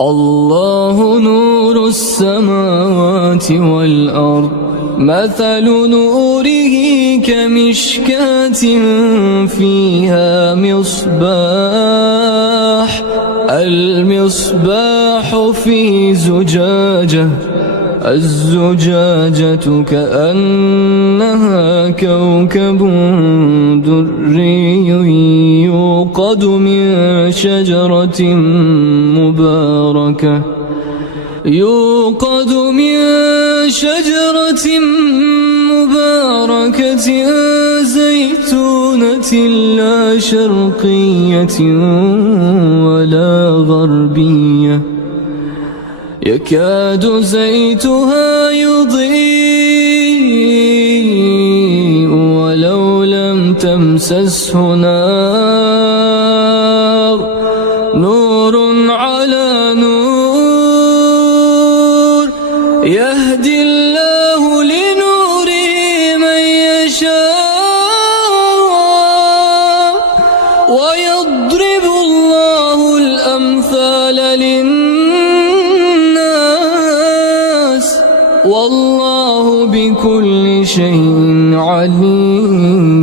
الله نور السماوات والأرض مثل نوره كمشكاة فيها مصباح المصباح في زجاجة الزجاجة كأنها كوكب دري يوقد من شجرة مباركة زيتونة لا شرقية ولا غربية يكاد زيتها يضيء ولو لم تمسسه نار نور على نور يهدي الله لنوره من يشاء ويضرب الله الأمثال للناس والله بكل شيء عليم.